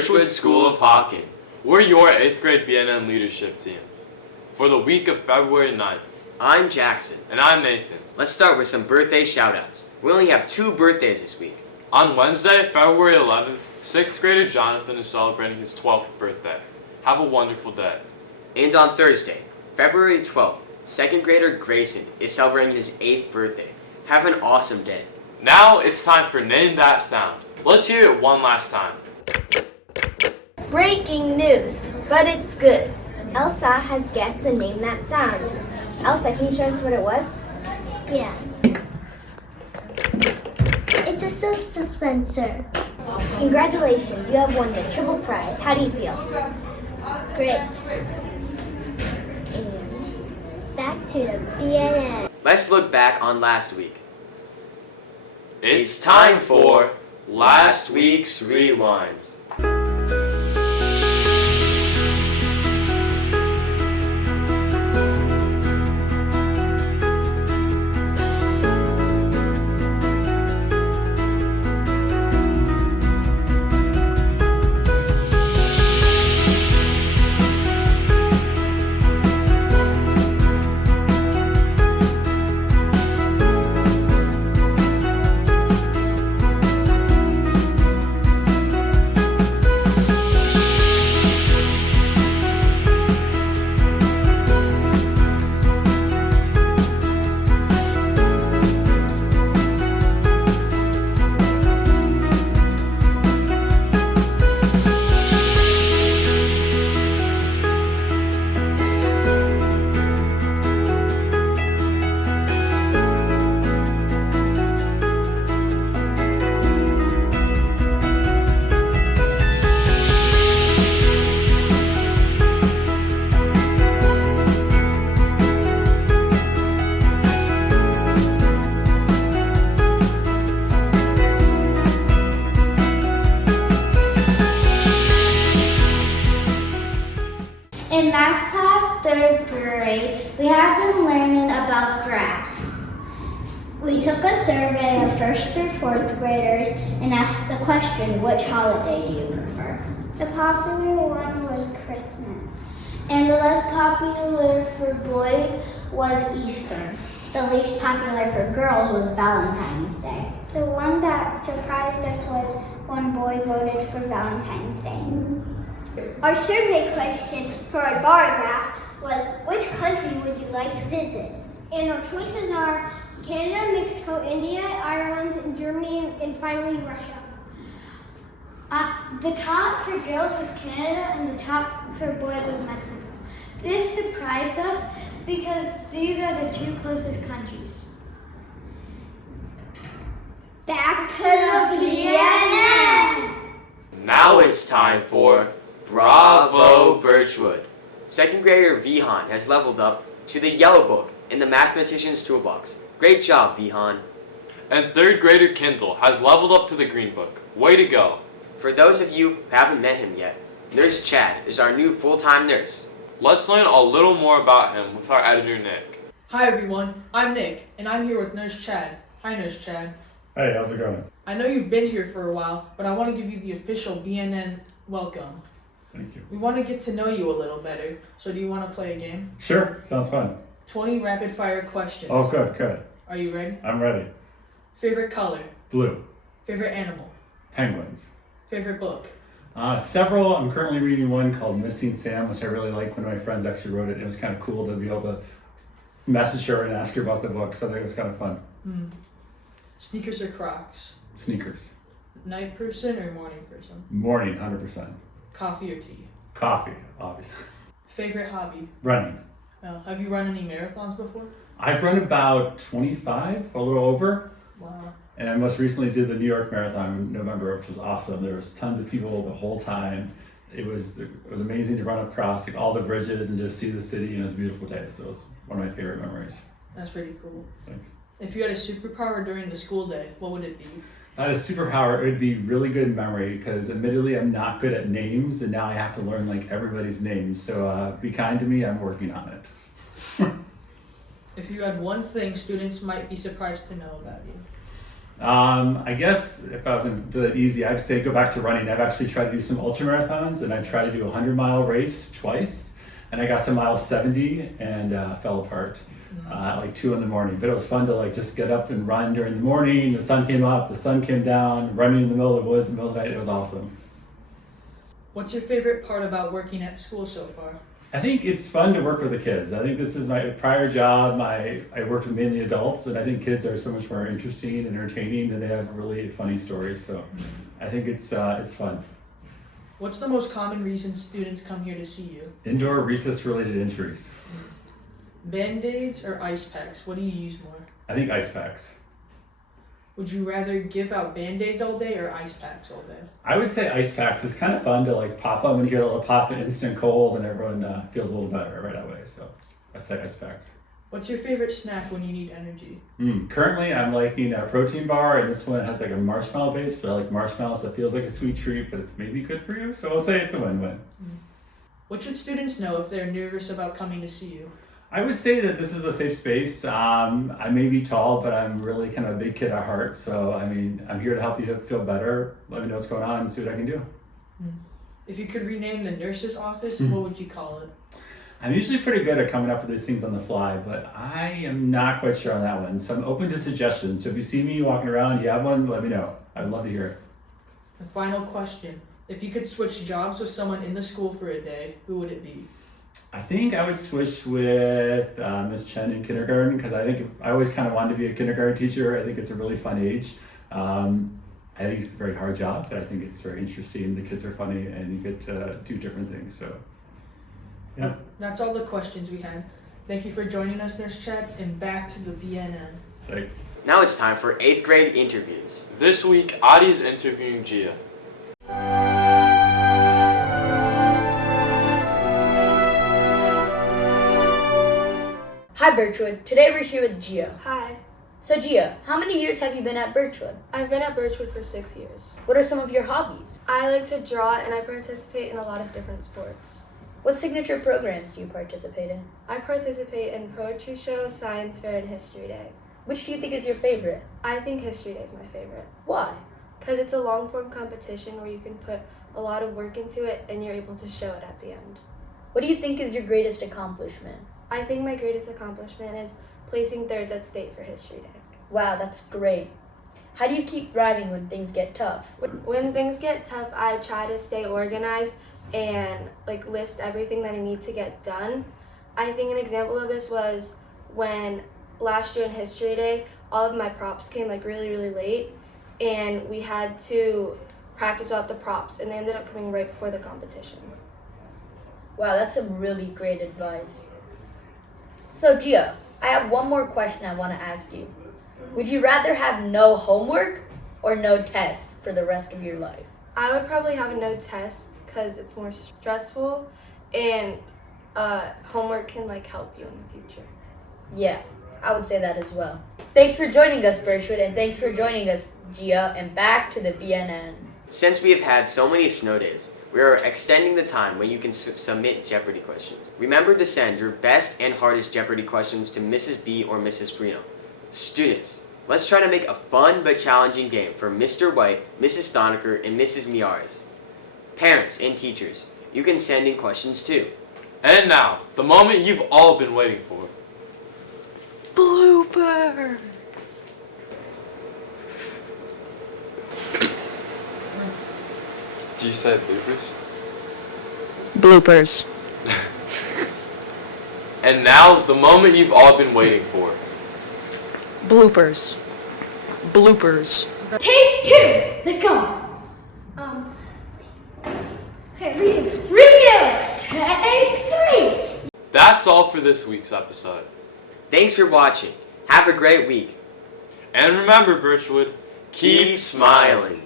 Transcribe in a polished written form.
Birchwood School of Hawken. We're your 8th grade BNN leadership team. For the week of February 9th. I'm Jackson. And I'm Nathan. Let's start with some birthday shoutouts. We only have 2 birthdays this week. On Wednesday, February 11th, 6th grader Jonathan is celebrating his 12th birthday. Have a wonderful day. And on Thursday, February 12th, 2nd grader Grayson is celebrating his 8th birthday. Have an awesome day. Now it's time for Name That Sound. Let's hear it one last time. Breaking news, but it's good. Elsa has guessed the Name That Sound. Elsa, can you show us what it was? Yeah. It's a soap dispenser. Congratulations, you have won the triple prize. How do you feel? Great. And Back to the BNN. Let's look back on last week. It's time for Last Week's Rewinds. In math class, 3rd grade, we have been learning about graphs. We took a survey of 1st through 4th graders and asked the question, which holiday do you prefer? The popular one was Christmas. And the less popular for boys was Easter. The least popular for girls was Valentine's Day. The one that surprised us was one boy voted for Valentine's Day. Our survey question for our bar graph was, which country would you like to visit? And our choices are Canada, Mexico, India, Ireland, Germany, and finally Russia. The top for girls was Canada and the top for boys was Mexico. This surprised us because these are the 2 closest countries. Back to the BNN! Now it's time for Bravo Birchwood. 2nd grader Vihan has leveled up to the yellow book in the mathematician's toolbox. Great job, Vihan. And 3rd grader Kendall has leveled up to the green book. Way to go. For those of you who haven't met him yet, Nurse Chad is our new full-time nurse. Let's learn a little more about him with our editor Nick. Hi everyone, I'm Nick, and I'm here with Nurse Chad. Hi Nurse Chad. Hey, how's it going? I know you've been here for a while, but I want to give you the official BNN welcome. Thank you. We want to get to know you a little better, so do you want to play a game? Sure, sounds fun. 20 rapid fire questions. Oh, good. Are you ready? I'm ready. Favorite color? Blue. Favorite animal? Penguins. Favorite book? Several. I'm currently reading one called Missing Sam, which I really like. One of my friends actually wrote it. It was kind of cool to be able to message her and ask her about the book, so I think it was kind of fun. Sneakers or Crocs? Sneakers. Night person or morning person? Morning, 100%. Coffee or tea? Coffee, obviously. Favorite hobby? Running. Have you run any marathons before? I've run about 25, a little over. Wow. And I most recently did the New York Marathon in November, which was awesome. There was tons of people the whole time. It was amazing to run across like, all the bridges and just see the city, and it was a beautiful day. So it was one of my favorite memories. That's pretty cool. Thanks. If you had a superpower during the school day, what would it be? If I had a superpower, it would be really good memory, because admittedly I'm not good at names, and now I have to learn like everybody's names. So be kind to me, I'm working on it. If you had one thing students might be surprised to know about you. I guess if I was going to do it easy, I'd say go back to running. I've actually tried to do some ultra marathons, and I tried to do a 100-mile race twice, and I got to mile 70 and fell apart at like 2 in the morning. But it was fun to like just get up and run during the morning. The sun came up, the sun came down, running in the middle of the woods in the middle of the night. It was awesome. What's your favorite part about working at school so far? I think it's fun to work with the kids. I think this is my prior job. I worked with mainly adults, and I think kids are so much more interesting and entertaining, and they have really funny stories. So I think it's fun. What's the most common reason students come here to see you? Indoor recess-related injuries. Band-aids or ice packs? What do you use more? I think ice packs. Would you rather give out band-aids all day or ice packs all day? I would say ice packs. It's kind of fun to like pop on when you hear a little pop, an instant cold, and everyone feels a little better right away. So I'd say ice packs. What's your favorite snack when you need energy? Currently, I'm liking a protein bar, and this one has like a marshmallow base, but I like marshmallows, so it feels like a sweet treat, but it's maybe good for you. So we'll say it's a win-win. What should students know if they're nervous about coming to see you? I would say that this is a safe space. I may be tall, but I'm really kind of a big kid at heart. So, I mean, I'm here to help you feel better. Let me know what's going on and see what I can do. If you could rename the nurse's office, what would you call it? I'm usually pretty good at coming up with these things on the fly, but I am not quite sure on that one. So I'm open to suggestions. So if you see me walking around, you have one, let me know. I'd love to hear it. The final question. If you could switch jobs with someone in the school for a day, who would it be? I think I would switch with Miss Chen in kindergarten, because I think I always kind of wanted to be a kindergarten teacher. I think it's a really fun age. I think it's a very hard job, but I think it's very interesting. The kids are funny, and you get to do different things. So, yeah. That's all the questions we had. Thank you for joining us, Nurse Chad, and back to the BNN. Thanks. Now it's time for 8th grade interviews. This week, Adi's interviewing Gia. Hi Birchwood, today we're here with Gia. Hi. So Gia, how many years have you been at Birchwood? I've been at Birchwood for 6 years. What are some of your hobbies? I like to draw and I participate in a lot of different sports. What signature programs do you participate in? I participate in poetry show, science fair, and history day. Which do you think is your favorite? I think history day is my favorite. Why? Because it's a long form competition where you can put a lot of work into it and you're able to show it at the end. What do you think is your greatest accomplishment? I think my greatest accomplishment is placing thirds at state for history day. Wow, that's great. How do you keep thriving when things get tough? When things get tough, I try to stay organized and list everything that I need to get done. I think an example of this was when last year in history day, all of my props came really late, and we had to practice about the props, and they ended up coming right before the competition. Wow, that's some really great advice. So Gia, I have one more question I want to ask you. Would you rather have no homework or no tests for the rest of your life? I would probably have no tests because it's more stressful, and homework can help you in the future. Yeah, I would say that as well. Thanks for joining us, Birchwood, and thanks for joining us, Gia, and back to the BNN. Since we have had so many snow days, we are extending the time when you can submit Jeopardy questions. Remember to send your best and hardest Jeopardy questions to Mrs. B or Mrs. Perino. Students, let's try to make a fun but challenging game for Mr. White, Mrs. Stonecker, and Mrs. Miares. Parents and teachers, you can send in questions too. And now, the moment you've all been waiting for. Blooper! Do you say bloopers? Bloopers. And now, the moment you've all been waiting for. Bloopers. Bloopers. Take 2. Let's go. Okay, redo. Take 3. That's all for this week's episode. Thanks for watching. Have a great week. And remember, Birchwood, keep smiling.